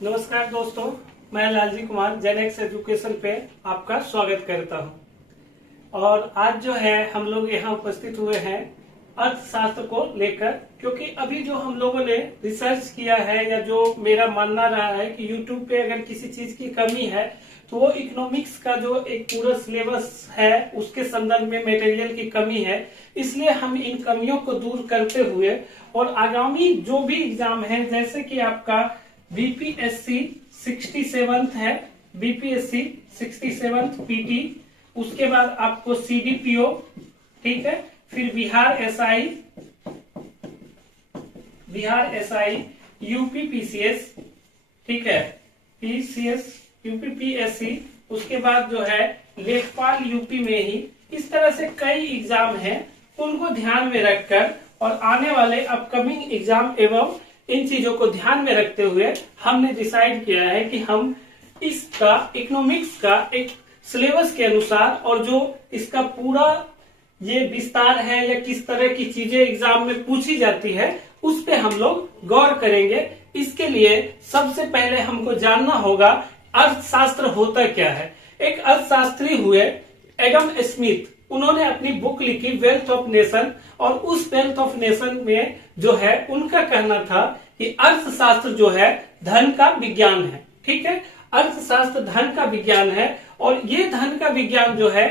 नमस्कार दोस्तों, मैं लालजी कुमार जेनेक्स एजुकेशन पे आपका स्वागत करता हूं। और आज जो है हम लोग यहाँ उपस्थित हुए हैं अर्थशास्त्र को लेकर, क्योंकि अभी जो हम लोगों ने रिसर्च किया है या जो मेरा मानना रहा है कि यूट्यूब पे अगर किसी चीज की कमी है तो वो इकोनॉमिक्स का जो एक पूरा सिलेबस है उसके संदर्भ में मटेरियल की कमी है। इसलिए हम इन कमियों को दूर करते हुए और आगामी जो भी एग्जाम है, जैसे कि आपका बीपीएससी 67 है, बीपीएससी 67 पीटी, उसके बाद आपको सीडीपीओ, ठीक है, फिर बिहार एसआई, यूपी पीसीएस, ठीक है, पीसीएस, यूपी पीएससी, उसके बाद जो है लेखपाल यूपी में ही। इस तरह से कई एग्जाम हैं, उनको ध्यान में रखकर और आने वाले अपकमिंग एग्जाम एवं इन चीजों को ध्यान में रखते हुए हमने डिसाइड किया है कि हम इसका इकोनॉमिक्स का एक सिलेबस के अनुसार और जो इसका पूरा ये विस्तार है या किस तरह की चीजें एग्जाम में पूछी जाती है उस पे हम लोग गौर करेंगे। इसके लिए सबसे पहले हमको जानना होगा अर्थशास्त्र होता क्या है। एक अर्थशास्त्री हुए एडम स्मिथ, उन्होंने अपनी बुक लिखी वेल्थ ऑफ नेशन, और उस वेल्थ ऑफ नेशन में जो है उनका कहना था कि अर्थशास्त्र जो है धन का विज्ञान है। ठीक है, अर्थशास्त्र धन का विज्ञान है और ये धन का विज्ञान जो है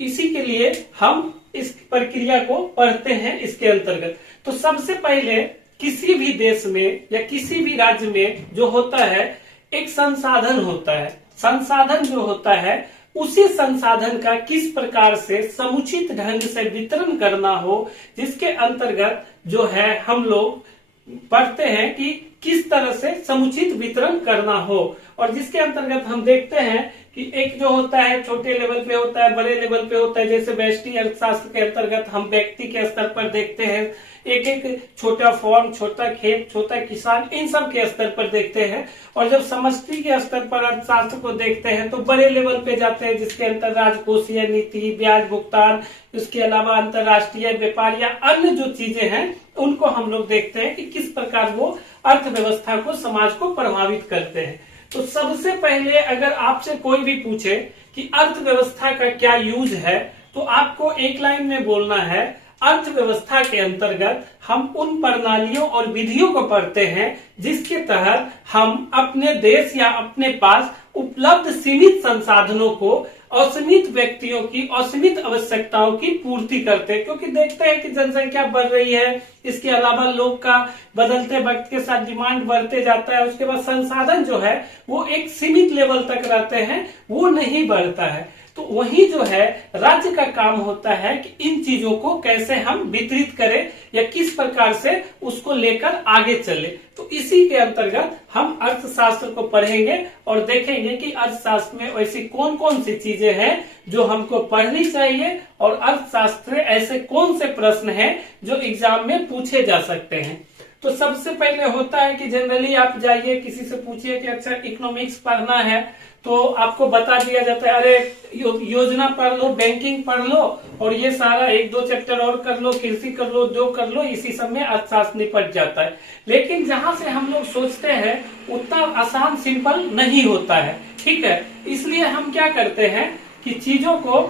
इसी के लिए हम इस प्रक्रिया को पढ़ते हैं इसके अंतर्गत। तो सबसे पहले किसी भी देश में या किसी भी राज्य में जो होता है एक संसाधन होता है। संसाधन जो होता है उसी संसाधन का किस प्रकार से समुचित ढंग से वितरण करना हो, जिसके अंतर्गत जो है हम लोग पढ़ते हैं कि किस तरह से समुचित वितरण करना हो। और जिसके अंतर्गत हम देखते हैं कि एक जो होता है छोटे लेवल पे होता है, बड़े लेवल पे होता है। जैसे व्यष्टि अर्थशास्त्र के अंतर्गत हम व्यक्ति के स्तर पर देखते हैं, एक एक छोटा फॉर्म, छोटा खेत, छोटा किसान, इन सब के स्तर पर देखते हैं। और जब समष्टि के स्तर पर अर्थशास्त्र को देखते हैं तो बड़े लेवल पे जाते हैं, जिसके अंतर राजकोषीय नीति, ब्याज भुगतान, इसके अलावा अंतरराष्ट्रीय व्यापार या अन्य जो चीजें हैं उनको हम लोग देखते हैं कि किस प्रकार वो अर्थव्यवस्था को, समाज को प्रभावित करते हैं। तो सबसे पहले अगर आपसे कोई भी पूछे कि अर्थव्यवस्था का क्या यूज है, तो आपको एक लाइन में बोलना है, अर्थव्यवस्था के अंतर्गत हम उन प्रणालियों और विधियों को पढ़ते हैं जिसके तहत हम अपने देश या अपने पास उपलब्ध सीमित संसाधनों को असीमित व्यक्तियों की असीमित आवश्यकताओं की पूर्ति करते हैं। क्योंकि देखते हैं कि जनसंख्या बढ़ रही है, इसके अलावा लोग का बदलते वक्त के साथ डिमांड बढ़ते जाता है, उसके बाद संसाधन जो है वो एक सीमित लेवल तक रहते हैं, वो नहीं बढ़ता है। तो वही जो है राज्य का काम होता है कि इन चीजों को कैसे हम वितरित करें या किस प्रकार से उसको लेकर आगे चले। तो इसी के अंतर्गत हम अर्थशास्त्र को पढ़ेंगे और देखेंगे कि अर्थशास्त्र में ऐसी कौन कौन सी चीजें हैं जो हमको पढ़नी चाहिए और अर्थशास्त्र में ऐसे कौन से प्रश्न हैं जो एग्जाम में पूछे जा सकते हैं। तो सबसे पहले होता है कि जनरली आप जाइए किसी से पूछिए कि अच्छा इकोनॉमिक्स पढ़ना है, तो आपको बता दिया जाता है अरे योजना पढ़ लो, बैंकिंग पढ़ लो और ये सारा एक दो चैप्टर और कर लो, कृषि कर लो, जो कर लो, इसी सब में अर्थशास्त्र निपट जाता है। लेकिन जहां से हम लोग सोचते हैं उतना आसान सिंपल नहीं होता है। ठीक है, इसलिए हम क्या करते हैं कि चीजों को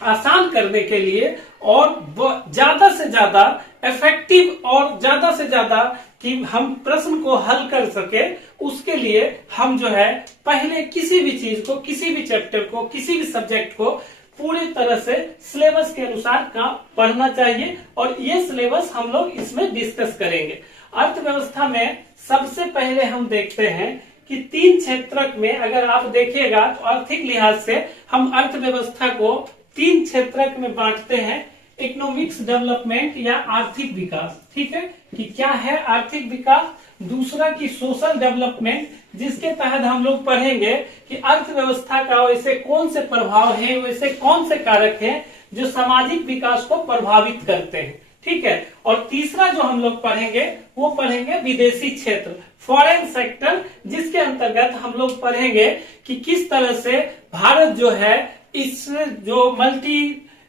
आसान करने के लिए और ज्यादा से ज्यादा इफेक्टिव और ज्यादा से ज्यादा कि हम प्रश्न को हल कर सके, उसके लिए हम जो है पहले किसी भी चीज को, किसी भी चैप्टर को, किसी भी सब्जेक्ट को पूरी तरह से सिलेबस के अनुसार का पढ़ना चाहिए और ये सिलेबस हम लोग इसमें डिस्कस करेंगे। अर्थव्यवस्था में सबसे पहले हम देखते हैं कि 3 क्षेत्रक में अगर आप देखिएगा तो आर्थिक लिहाज से हम अर्थव्यवस्था को 3 क्षेत्रक में बांटते हैं। इकोनॉमिक्स डेवलपमेंट या आर्थिक विकास, ठीक है, कि क्या है आर्थिक विकास। दूसरा की सोशल डेवलपमेंट, जिसके तहत हम लोग पढ़ेंगे कि अर्थव्यवस्था का वैसे कौन से प्रभाव है, वैसे कौन से कारक हैं जो सामाजिक विकास को प्रभावित करते हैं। ठीक है, और तीसरा जो हम लोग पढ़ेंगे वो पढ़ेंगे विदेशी क्षेत्र, फॉरेन सेक्टर, जिसके अंतर्गत हम लोग पढ़ेंगे कि किस तरह से भारत जो है इस जो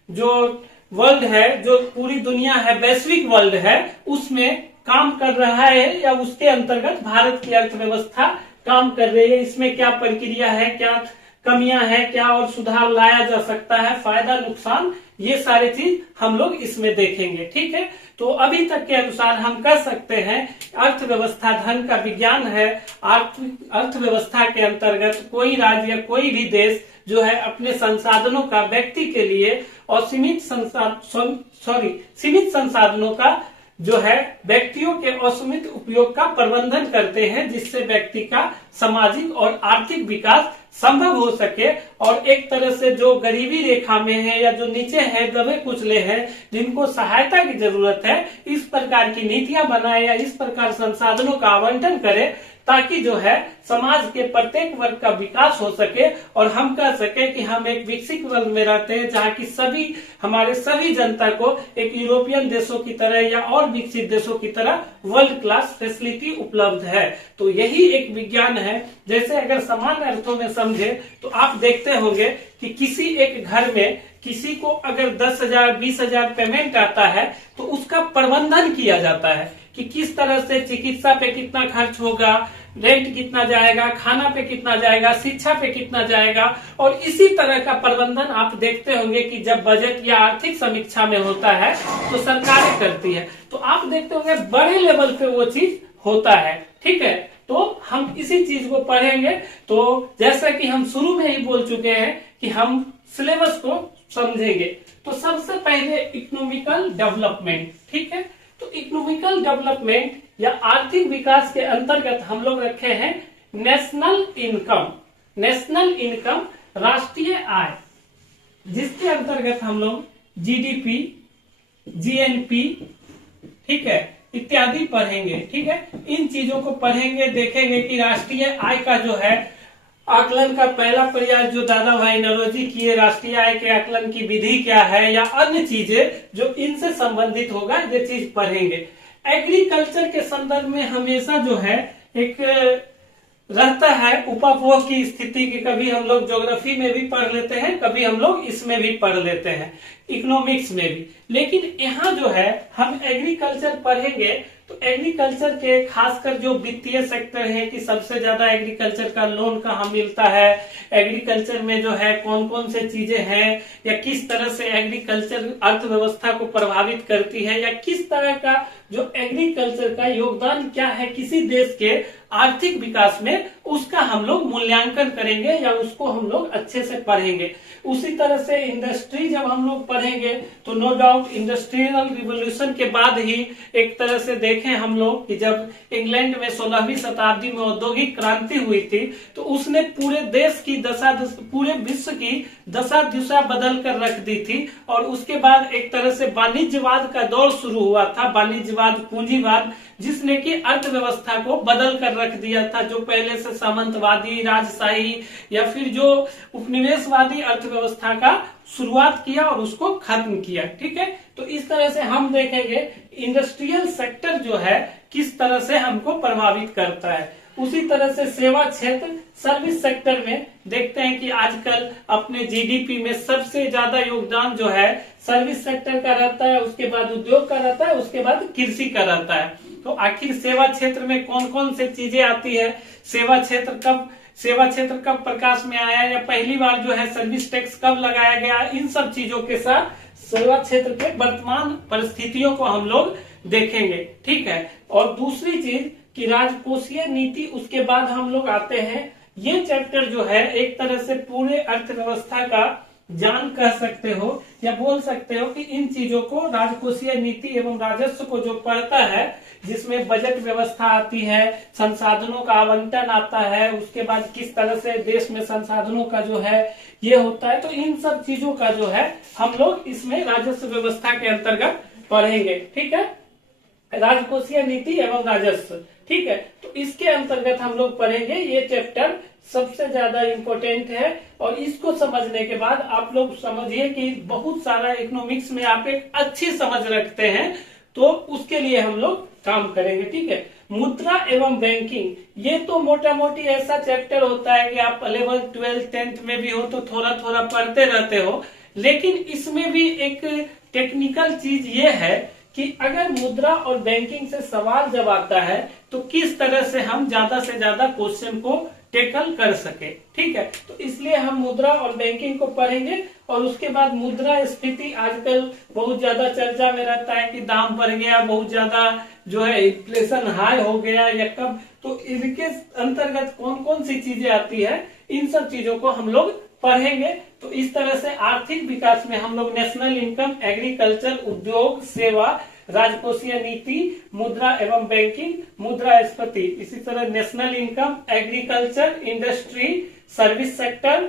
जो वर्ल्ड है, जो पूरी दुनिया है, वैश्विक वर्ल्ड है, उसमें काम कर रहा है या उसके अंतर्गत भारत की अर्थव्यवस्था काम कर रही है, इसमें क्या प्रक्रिया है, क्या कमियां हैं, क्या और सुधार लाया जा सकता है, फायदा नुकसान, ये सारे चीज हम लोग इसमें देखेंगे। ठीक है, तो अभी तक के अनुसार हम कह सकते हैं अर्थव्यवस्था धन का विज्ञान है। अर्थव्यवस्था के अंतर्गत कोई राज्य या कोई भी देश जो है अपने संसाधनों का व्यक्ति के लिए और सीमित संसाधनों का जो है व्यक्तियों के असीमित उपयोग का प्रबंधन करते हैं, जिससे व्यक्ति का सामाजिक और आर्थिक विकास संभव हो सके और एक तरह से जो गरीबी रेखा में है या जो नीचे है, दबे कुचले हैं, जिनको सहायता की जरूरत है, इस प्रकार की नीतियां बनाए या इस प्रकार संसाधनों का आवंटन करे, ताकि जो है समाज के प्रत्येक वर्ग का विकास हो सके और हम कह सके कि हम एक विकसित वर्ग में रहते हैं, जहाँ की हमारे सभी जनता को एक यूरोपियन देशों की तरह या और विकसित देशों की तरह वर्ल्ड क्लास फैसिलिटी उपलब्ध है। तो यही एक विज्ञान है। जैसे अगर सामान्य अर्थों में समझे तो आप देखते होंगे कि किसी एक घर में किसी को अगर 10,000 20,000 पेमेंट आता है तो उसका प्रबंधन किया जाता है कि किस तरह से चिकित्सा पे कितना खर्च होगा, रेंट कितना जाएगा, खाना पे कितना जाएगा, शिक्षा पे कितना जाएगा, और इसी तरह का प्रबंधन आप देखते होंगे कि जब बजट या आर्थिक समीक्षा में होता है तो सरकारें करती है, तो आप देखते होंगे बड़े लेवल पे वो चीज होता है। ठीक है, तो हम इसी चीज को पढ़ेंगे। तो जैसा कि हम शुरू में ही बोल चुके हैं कि हम सिलेबस को समझेंगे। तो सबसे पहले इकोनॉमिकल डेवलपमेंट। ठीक है, तो इकोनॉमिकल डेवलपमेंट या आर्थिक विकास के अंतर्गत हम लोग रखे हैं नेशनल इनकम। नेशनल इनकम राष्ट्रीय आय, जिसके अंतर्गत हम लोग जीडीपी, जीएनपी, ठीक है, इत्यादि पढ़ेंगे। ठीक है, इन चीजों को पढ़ेंगे, देखेंगे कि राष्ट्रीय आय का जो है आकलन का पहला प्रयास जो दादा भाई नौरोजी किए, राष्ट्रीय आय के आकलन की विधि क्या है या अन्य चीजें जो इनसे संबंधित होगा, ये चीज पढ़ेंगे। एग्रीकल्चर के संदर्भ में हमेशा जो है एक रहता है उपभोग की स्थिति की, कभी हम लोग ज्योग्राफी में भी पढ़ लेते हैं, कभी हम लोग इसमें भी पढ़ लेते हैं, इकोनॉमिक्स में भी। लेकिन यहाँ जो है हम एग्रीकल्चर पढ़ेंगे तो एग्रीकल्चर के खासकर जो वित्तीय सेक्टर है कि सबसे ज्यादा एग्रीकल्चर का लोन कहाँ मिलता है, एग्रीकल्चर में जो है कौन कौन से चीजें हैं, या किस तरह से एग्रीकल्चर अर्थव्यवस्था को प्रभावित करती है, या किस तरह का जो एग्रीकल्चर का योगदान क्या है किसी देश के आर्थिक विकास में, उसका हम लोग मूल्यांकन करेंगे या उसको हम लोग अच्छे से पढ़ेंगे। उसी तरह से इंडस्ट्री जब हम लोग पढ़ेंगे तो नो डाउट इंडस्ट्रियल रिवोल्यूशन के बाद ही एक तरह से देखें हम लोग कि जब इंग्लैंड में 16वीं शताब्दी में औद्योगिक क्रांति हुई थी तो उसने पूरे देश की पूरे विश्व की दशा दिशा बदल कर रख दी थी, और उसके बाद एक तरह से वाणिज्यवाद का दौर शुरू हुआ था, वाणिज्यवाद, पूंजीवाद, जिसने कि अर्थव्यवस्था को बदल कर रख दिया था। जो पहले से सामंतवादी, राजशाही या फिर जो उपनिवेशवादी अर्थव्यवस्था का शुरुआत किया और उसको खत्म किया। ठीक है, तो इस तरह से हम देखेंगे इंडस्ट्रियल सेक्टर जो है किस तरह से हमको प्रभावित करता है। उसी तरह से सेवा क्षेत्र, सर्विस सेक्टर में देखते हैं कि आजकल अपने जीडीपी में सबसे ज्यादा योगदान जो है सर्विस सेक्टर का रहता है, उसके बाद उद्योग का रहता है, उसके बाद कृषि का रहता है। तो आखिर सेवा क्षेत्र में कौन कौन से चीजें आती है, सेवा क्षेत्र कब प्रकाश में आया, या पहली बार जो है सर्विस टैक्स कब लगाया गया, इन सब चीजों के साथ सेवा क्षेत्र के वर्तमान परिस्थितियों को हम लोग देखेंगे। ठीक है, और दूसरी चीज कि राजकोषीय नीति, उसके बाद हम लोग आते हैं। ये चैप्टर जो है एक तरह से पूरे अर्थव्यवस्था का जान कह सकते हो या बोल सकते हो कि इन चीजों को राजकोषीय नीति एवं राजस्व को जो पढ़ता है, जिसमें बजट व्यवस्था आती है, संसाधनों का आवंटन आता है, उसके बाद किस तरह से देश में संसाधनों का जो है ये होता है, तो इन सब चीजों का जो है हम लोग इसमें राजस्व व्यवस्था के अंतर्गत पढ़ेंगे। ठीक है, राजकोषीय नीति एवं राजस्व। ठीक है, तो इसके अंतर्गत हम लोग पढ़ेंगे। ये चैप्टर सबसे ज्यादा इम्पोर्टेंट है, और इसको समझने के बाद आप लोग समझिए कि बहुत सारा इकोनॉमिक्स में आप एक अच्छी समझ रखते हैं, तो उसके लिए हम लोग काम करेंगे। ठीक है, मुद्रा एवं बैंकिंग, ये तो मोटा मोटी ऐसा चैप्टर होता है कि आप 11th 12th 10th में भी हो तो थोड़ा थोड़ा पढ़ते रहते हो, लेकिन इसमें भी एक टेक्निकल चीज ये है कि अगर मुद्रा और बैंकिंग से सवाल जब आता है तो किस तरह से हम ज्यादा से ज्यादा क्वेश्चन को टेकल कर सके। ठीक है, तो इसलिए हम मुद्रा और बैंकिंग को पढ़ेंगे और उसके बाद मुद्रास्फीति आजकल बहुत ज्यादा चर्चा में रहता है कि दाम बढ़ गया, बहुत ज्यादा जो है इन्फ्लेशन हाई हो गया या कब, तो इनके अंतर्गत कौन कौन सी चीजें आती है, इन सब चीजों को हम लोग पढ़ेंगे। तो इस तरह से आर्थिक विकास में हम लोग नेशनल इनकम, एग्रीकल्चर, उद्योग, सेवा, राजकोषीय नीति, मुद्रा एवं बैंकिंग, मुद्रास्फीति, इसी तरह national income, agriculture, industry, service sector,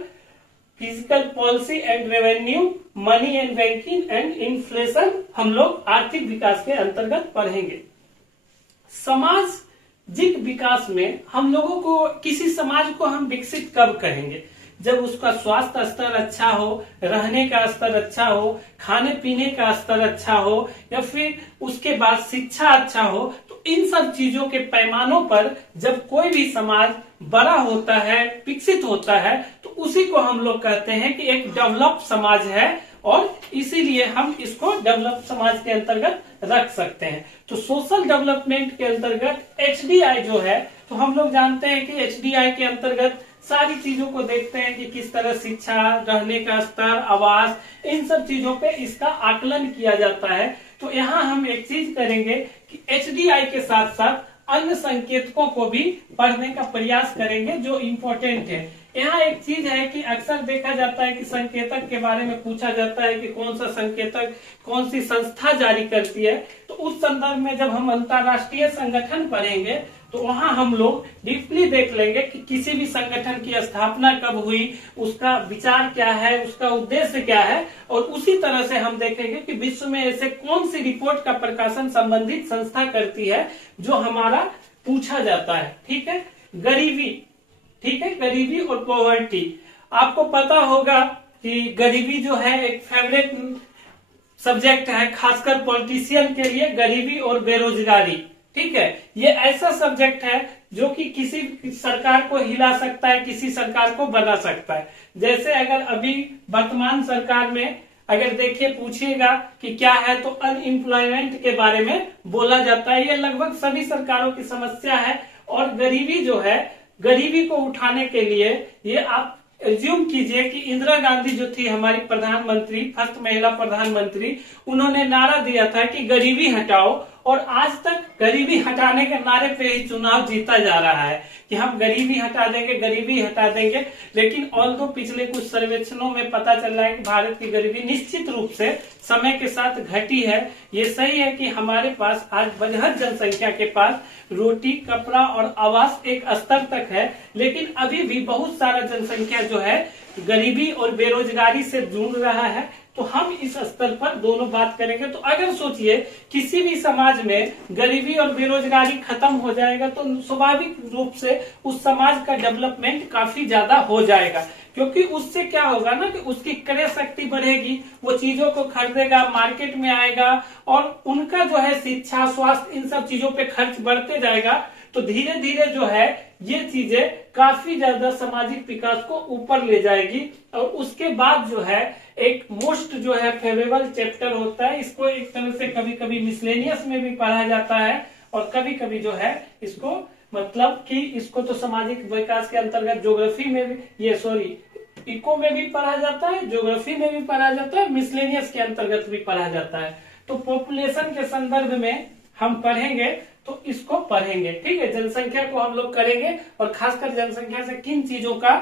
physical policy and revenue, money and banking and inflation हम लोग आर्थिक विकास के अंतर्गत पढ़ेंगे। सामाजिक विकास में हम लोगों को, किसी समाज को हम विकसित कब कहेंगे? जब उसका स्वास्थ्य स्तर अच्छा हो, रहने का स्तर अच्छा हो, खाने पीने का स्तर अच्छा हो, या फिर उसके बाद शिक्षा अच्छा हो। तो इन सब चीजों के पैमानों पर जब कोई भी समाज बड़ा होता है, विकसित होता है, तो उसी को हम लोग कहते हैं कि एक डेवलप समाज है, और इसीलिए हम इसको डेवलप समाज के अंतर्गत रख सकते हैं। तो सोशल डेवलपमेंट के अंतर्गत एचडीआई जो है, तो हम लोग जानते हैं कि एचडीआई के अंतर्गत सारी चीजों को देखते हैं कि किस तरह शिक्षा, रहने का स्तर, आवास, इन सब चीजों पे इसका आकलन किया जाता है। तो यहाँ हम एक चीज करेंगे कि एचडीआई के साथ साथ अन्य संकेतकों को भी पढ़ने का प्रयास करेंगे जो इम्पोर्टेंट है। यहाँ एक चीज है कि अक्सर देखा जाता है कि संकेतक के बारे में पूछा जाता है कि कौन सा संकेतक कौन सी संस्था जारी करती है। तो उस संदर्भ में जब हम अंतर्राष्ट्रीय संगठन पढ़ेंगे तो वहां हम लोग डीपली देख लेंगे कि किसी भी संगठन की स्थापना कब हुई, उसका विचार क्या है, उसका उद्देश्य क्या है, और उसी तरह से हम देखेंगे कि विश्व में ऐसे कौन सी रिपोर्ट का प्रकाशन संबंधित संस्था करती है जो हमारा पूछा जाता है। ठीक है, गरीबी, ठीक है, गरीबी और पॉवर्टी। आपको पता होगा कि गरीबी जो है एक फेवरेट सब्जेक्ट है, खासकर पॉलिटिशियन के लिए, गरीबी और बेरोजगारी। ठीक है, ये ऐसा सब्जेक्ट है जो कि किसी सरकार को हिला सकता है, किसी सरकार को बना सकता है। जैसे अगर अभी वर्तमान सरकार में अगर देखिए, पूछिएगा कि क्या है, तो अनएम्प्लॉयमेंट के बारे में बोला जाता है। ये लगभग सभी सरकारों की समस्या है। और गरीबी जो है, गरीबी को उठाने के लिए ये आप एज्यूम कीजिए कि इंदिरा गांधी जो थी हमारी प्रधानमंत्री, फर्स्ट महिला प्रधानमंत्री, उन्होंने नारा दिया था कि गरीबी हटाओ, और आज तक गरीबी हटाने के नारे पे ही चुनाव जीता जा रहा है कि हम गरीबी हटा देंगे, गरीबी हटा देंगे। लेकिन ऑल्दो पिछले कुछ सर्वेक्षणों में पता चल रहा है कि भारत की गरीबी निश्चित रूप से समय के साथ घटी है। ये सही है कि हमारे पास आज बृहद जनसंख्या के पास रोटी, कपड़ा और आवास एक स्तर तक है, लेकिन अभी भी बहुत सारा जनसंख्या जो है गरीबी और बेरोजगारी से जूझ रहा है। तो हम इस स्तर पर दोनों बात करेंगे। तो अगर सोचिए किसी भी समाज में गरीबी और बेरोजगारी खत्म हो जाएगा तो स्वाभाविक रूप से उस समाज का डेवलपमेंट काफी ज्यादा हो जाएगा, क्योंकि उससे क्या होगा ना कि उसकी क्रय शक्ति बढ़ेगी, वो चीजों को खरीदेगा, मार्केट में आएगा, और उनका जो है शिक्षा, स्वास्थ्य, इन सब चीजों पे खर्च बढ़ते जाएगा। तो धीरे धीरे जो है ये चीजें काफी ज्यादा सामाजिक विकास को ऊपर ले जाएगी। और उसके बाद जो है एक मोस्ट जो है फेवरेबल चैप्टर होता है, इसको एक तरह से कभी कभी मिसलेनियस में भी पढ़ा जाता है, और कभी कभी जो है इसको मतलब कि इसको तो सामाजिक विकास के अंतर्गत ज्योग्राफी में भी, इको में भी पढ़ा जाता है, ज्योग्राफी में भी पढ़ा जाता है, मिसलेनियस के अंतर्गत भी पढ़ा जाता है। तो पॉपुलेशन के संदर्भ में हम पढ़ेंगे तो इसको पढ़ेंगे। ठीक है, जनसंख्या को हम लोग करेंगे, और खासकर जनसंख्या से किन चीजों का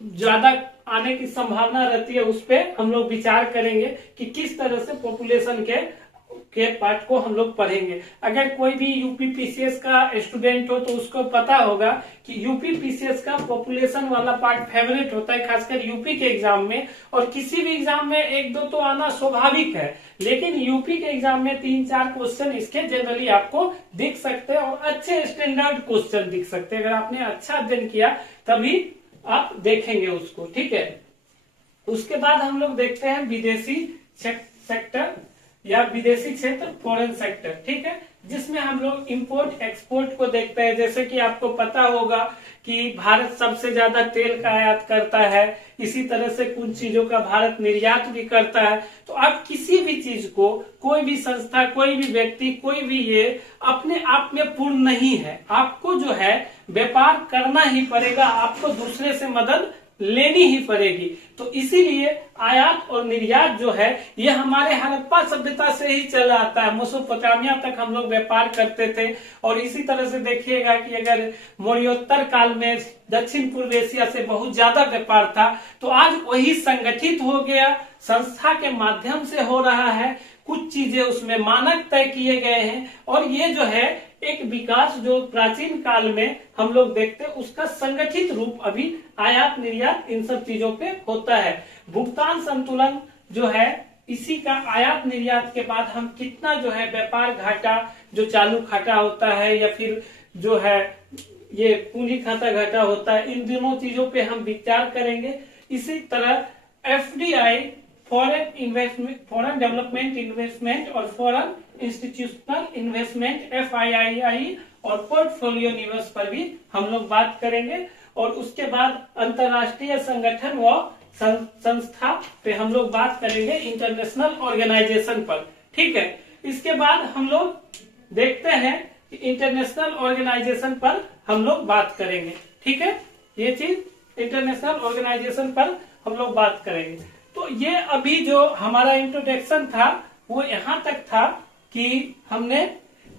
ज्यादा आने की संभावना रहती है उस पर हम लोग विचार करेंगे कि किस तरह से पॉपुलेशन के पार्ट को हम लोग पढ़ेंगे। अगर कोई भी यूपीपीसीएस का स्टूडेंट हो तो उसको पता होगा कि यूपीपीसीएस का पॉपुलेशन वाला पार्ट फेवरेट होता है, खासकर यूपी के एग्जाम में। और किसी भी एग्जाम में एक दो तो आना स्वाभाविक है, लेकिन यूपी के एग्जाम में 3-4 क्वेश्चन इसके जनरली आपको दिख सकते हैं, और अच्छे स्टैंडर्ड क्वेश्चन दिख सकते हैं। अगर आपने अच्छा अध्ययन किया तभी आप देखेंगे उसको। ठीक है, उसके बाद हम लोग देखते हैं विदेशी सेक्टर। या विदेशी क्षेत्र फॉरेन सेक्टर, ठीक है, जिसमें हम लोग इंपोर्ट एक्सपोर्ट को देखते हैं। जैसे कि आपको पता होगा कि भारत सबसे ज्यादा तेल का आयात करता है, इसी तरह से कुछ चीजों का भारत निर्यात भी करता है। तो आप किसी भी चीज को, कोई भी संस्था, कोई भी व्यक्ति, कोई भी ये अपने आप में पूर्ण नहीं है, आपको जो है व्यापार करना ही पड़ेगा, आपको दूसरे से मदद लेनी ही पड़ेगी। तो इसीलिए आयात और निर्यात जो है ये हमारे हड़प्पा सभ्यता से ही चला आता है, मेसोपोटामिया तक हम लोग व्यापार करते थे। और इसी तरह से देखिएगा कि अगर मौर्योत्तर काल में दक्षिण पूर्व एशिया से बहुत ज्यादा व्यापार था, तो आज वही संगठित हो गया, संस्था के माध्यम से हो रहा है, कुछ चीजें उसमें मानक तय किए गए हैं। और ये जो है एक विकास जो प्राचीन काल में हम लोग देखते हैं, उसका संगठित रूप अभी आयात निर्यात इन सब चीजों पे होता है। भुगतान संतुलन जो है, इसी का आयात निर्यात के बाद हम कितना जो है व्यापार घाटा, जो चालू घाटा होता है या फिर जो है ये पूंजी खाता घाटा होता है, इन दोनों चीजों पे हम विचार करेंगे। इसी तरह FDI, foreign investment, foreign development investment और फॉरेन इंस्टीट्यूशनल इन्वेस्टमेंट एफआईआई और पोर्टफोलियो निवेश पर भी हम लोग बात करेंगे। और उसके बाद अंतरराष्ट्रीय संगठन व संस्था पे हम लोग बात करेंगे, इंटरनेशनल ऑर्गेनाइजेशन पर, ठीक है। इसके बाद हम लोग देखते हैं कि इंटरनेशनल ऑर्गेनाइजेशन पर हम लोग बात करेंगे, ठीक है। ये चीज इंटरनेशनल ऑर्गेनाइजेशन पर हम लोग बात करेंगे। तो ये अभी जो हमारा इंट्रोडक्शन था वो यहाँ तक था कि हमने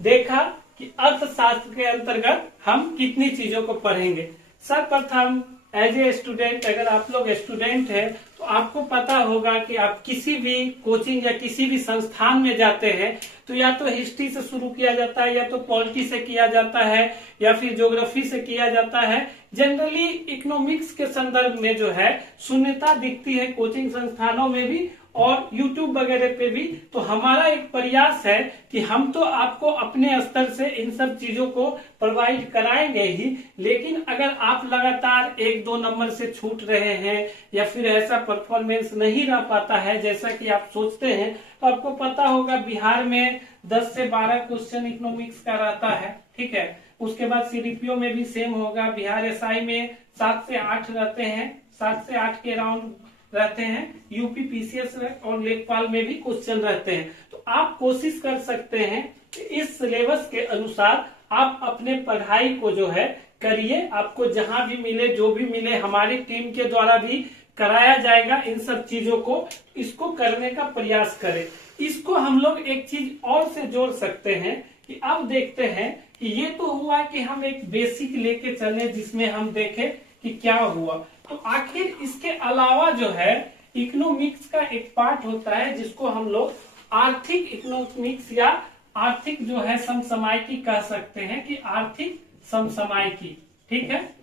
देखा कि अर्थशास्त्र के अंतर्गत हम कितनी चीजों को पढ़ेंगे। सर्वप्रथम एज ए स्टूडेंट, अगर आप लोग स्टूडेंट हैं तो आपको पता होगा कि आप किसी भी कोचिंग या किसी भी संस्थान में जाते हैं तो या तो हिस्ट्री से शुरू किया जाता है, या तो पॉलिटी से किया जाता है, या फिर ज्योग्राफी से किया जाता है। जनरली इकोनॉमिक्स के संदर्भ में जो है शून्यता दिखती है कोचिंग संस्थानों में भी और यूट्यूब वगैरह पे भी। तो हमारा एक प्रयास है कि हम तो आपको अपने स्तर से इन सब चीजों को प्रोवाइड कराएंगे ही, लेकिन अगर आप लगातार 1-2 नंबर से छूट रहे हैं या फिर ऐसा परफॉर्मेंस नहीं रह पाता है जैसा कि आप सोचते हैं, तो आपको पता होगा बिहार में 10 से 12 क्वेश्चन इकोनॉमिक्स का रहता है, ठीक है। उसके बाद सीडीपीओ में भी सेम होगा, बिहार एसआई में 7 से 8 रहते हैं, 7 से 8 के अराउंड रहते हैं, यूपी पीसीएस और लेखपाल में भी क्वेश्चन रहते हैं। तो आप कोशिश कर सकते हैं कि इस सिलेबस के अनुसार आप अपने पढ़ाई को जो है करिए। आपको जहां भी मिले, जो भी मिले, हमारी टीम के द्वारा भी कराया जाएगा इन सब चीजों को, इसको करने का प्रयास करें। इसको हम लोग एक चीज और से जोड़ सकते हैं कि अब देखते हैं कि ये तो हुआ कि हम एक बेसिक लेके चले जिसमें हम देखें कि क्या हुआ। तो आखिर इसके अलावा जो है इकोनॉमिक्स का एक पार्ट होता है जिसको हम लोग आर्थिक इकोनॉमिक्स या आर्थिक जो है समसामयिकी कह सकते हैं, कि आर्थिक समसामयिकी, ठीक है,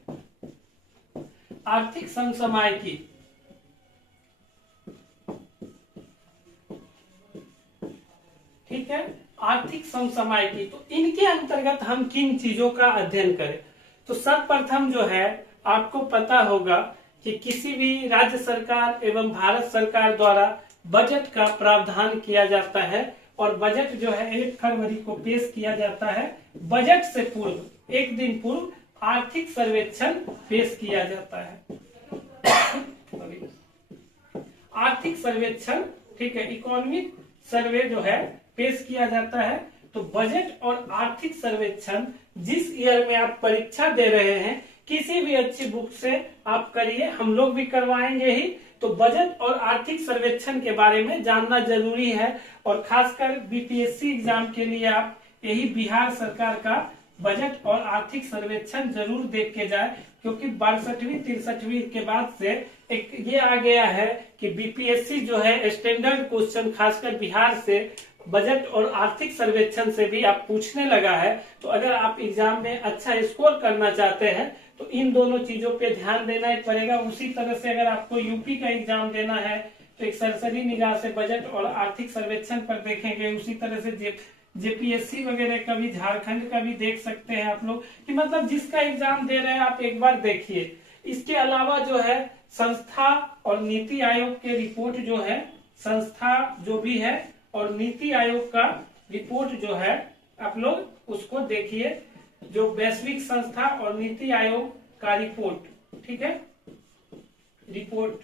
आर्थिक समसामयिकी, ठीक है, आर्थिक समसामयिकी। तो इनके अंतर्गत हम किन चीजों का अध्ययन करें? तो सर्वप्रथम जो है आपको पता होगा कि किसी भी राज्य सरकार एवं भारत सरकार द्वारा बजट का प्रावधान किया जाता है और बजट जो है 1 फरवरी को पेश किया जाता है। बजट से पूर्व 1 दिन पूर्व आर्थिक सर्वेक्षण पेश किया जाता है। आर्थिक सर्वेक्षण, ठीक है, इकोनॉमिक सर्वे जो है पेश किया जाता है। तो बजट और आर्थिक सर्वेक्षण जिस ईयर में आप परीक्षा दे रहे हैं, किसी भी अच्छी बुक से आप करिए, हम लोग भी करवाएंगे ही। तो बजट और आर्थिक सर्वेक्षण के बारे में जानना जरूरी है और खासकर बीपीएससी एग्जाम के लिए आप यही बिहार सरकार का बजट और आर्थिक सर्वेक्षण जरूर देख के जाए, क्योंकि 62वीं 63वीं के बाद से एक ये आ गया है कि बीपीएससी जो है स्टैंडर्ड क्वेश्चन खासकर बिहार से बजट और आर्थिक सर्वेक्षण से भी आप पूछने लगा है। तो अगर आप एग्जाम में अच्छा स्कोर करना चाहते हैं तो इन दोनों चीजों पे ध्यान देना ही पड़ेगा। उसी तरह से अगर आपको यूपी का एग्जाम देना है तो एक सरसरी निगाह से बजट और आर्थिक सर्वेक्षण पर देखेंगे। उसी तरह से जेपीएससी वगैरह का भी, झारखंड का भी देख सकते हैं आप लोग, कि मतलब जिसका एग्जाम दे रहे हैं आप एक बार देखिए। इसके अलावा जो है संस्था और नीति आयोग के रिपोर्ट जो है, संस्था जो भी है और नीति आयोग का रिपोर्ट जो है आप लोग उसको देखिए, जो वैश्विक संस्था और नीति आयोग का रिपोर्ट, ठीक है, रिपोर्ट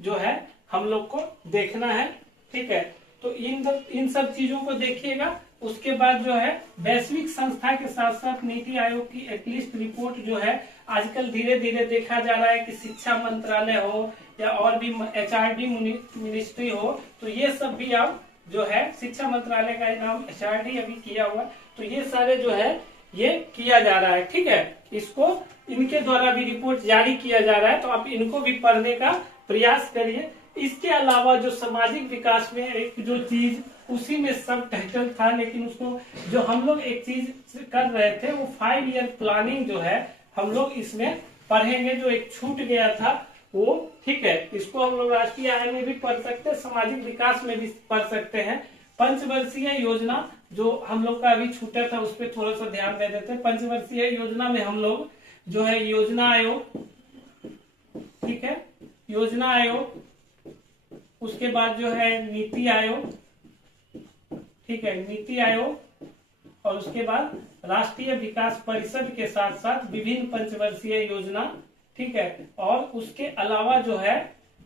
जो है हम लोग को देखना है, ठीक है। तो इन सब चीजों को देखिएगा। उसके बाद जो है वैश्विक संस्था के साथ साथ नीति आयोग की एटलीस्ट रिपोर्ट जो है आजकल धीरे धीरे देखा जा रहा है कि शिक्षा मंत्रालय हो या और भी HRD मिनिस्ट्री हो, तो ये सब भी अब जो है शिक्षा मंत्रालय का नाम HRD अभी किया हुआ, तो ये सारे जो है ये किया जा रहा है, ठीक है। इसको इनके द्वारा भी रिपोर्ट जारी किया जा रहा है, तो आप इनको भी पढ़ने का प्रयास करिए। इसके अलावा जो सामाजिक विकास में एक जो चीज उसी में सब टाइटल था, लेकिन उसको जो हम लोग एक चीज कर रहे थे वो 5 ईयर प्लानिंग जो है हम लोग इसमें पढ़ेंगे, जो एक छूट गया था वो, ठीक है। इसको हम लोग राष्ट्रीय आय में भी पढ़ सकते हैं, सामाजिक विकास में भी पढ़ सकते हैं। पंचवर्षीय योजना जो हम लोग का अभी छूटा था उस पर थोड़ा सा ध्यान दे देते हैं। पंचवर्षीय योजना में हम लोग जो है योजना आयोग, ठीक है, योजना आयोग, उसके बाद जो है नीति आयोग, ठीक है, नीति आयोग, और उसके बाद राष्ट्रीय विकास परिषद के साथ साथ विभिन्न पंचवर्षीय योजना, ठीक है। और उसके अलावा जो है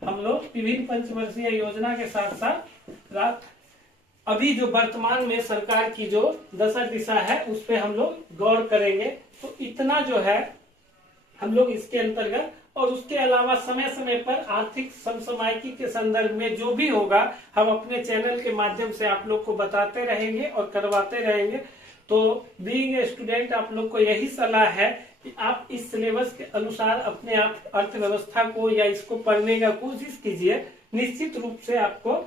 हम लोग विभिन्न पंचवर्षीय योजना के साथ साथ अभी जो वर्तमान में सरकार की जो दशा दिशा है उस पे हम लोग गौर करेंगे। तो इतना जो है हम लोग इसके अंतर्गत, और उसके अलावा समय समय पर आर्थिक समसामयिकी के संदर्भ में जो भी होगा हम अपने चैनल के माध्यम से आप लोग को बताते रहेंगे और करवाते रहेंगे। तो बीइंग ए स्टूडेंट आप लोग को यही सलाह है कि आप इस सिलेबस के अनुसार अपने आप अर्थव्यवस्था को या इसको पढ़ने का कोशिश कीजिए। निश्चित रूप से आपको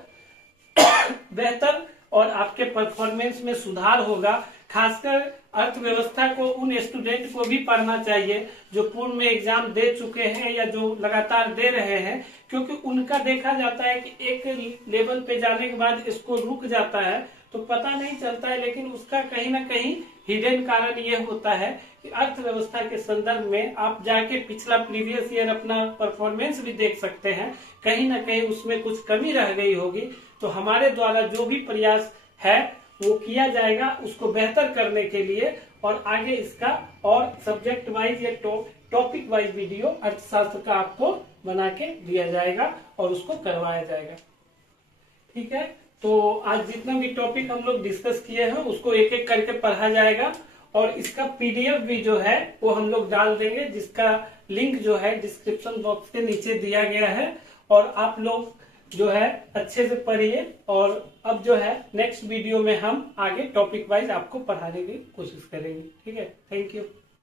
बेहतर और आपके परफॉर्मेंस में सुधार होगा। खासकर अर्थव्यवस्था को उन स्टूडेंट को भी पढ़ना चाहिए जो पूर्व में एग्जाम दे चुके हैं या जो लगातार दे रहे हैं, क्योंकि उनका देखा जाता है कि एक लेवल पे जाने के बाद इसको रुक जाता है तो पता नहीं चलता है, लेकिन उसका कहीं ना कहीं हिडन कारण ये होता है कि अर्थव्यवस्था के संदर्भ में आप जाके पिछला प्रीवियस ईयर अपना परफॉर्मेंस भी देख सकते हैं, कहीं ना कहीं उसमें कुछ कमी रह गई होगी। तो हमारे द्वारा जो भी प्रयास है वो किया जाएगा उसको बेहतर करने के लिए, और आगे इसका और सब्जेक्ट वाइज या टॉपिक वाइज वीडियो अर्थशास्त्र का आपको बना के दिया जाएगा और उसको करवाया जाएगा, ठीक है। तो आज जितना भी टॉपिक हम लोग डिस्कस किए हैं उसको एक एक करके पढ़ा जाएगा, और इसका PDF भी जो है वो हम लोग डाल देंगे, जिसका लिंक जो है डिस्क्रिप्शन बॉक्स के नीचे दिया गया है। और आप लोग जो है अच्छे से पढ़िए, और अब जो है नेक्स्ट वीडियो में हम आगे टॉपिक वाइज आपको पढ़ाने की कोशिश करेंगे, ठीक है। Thank you.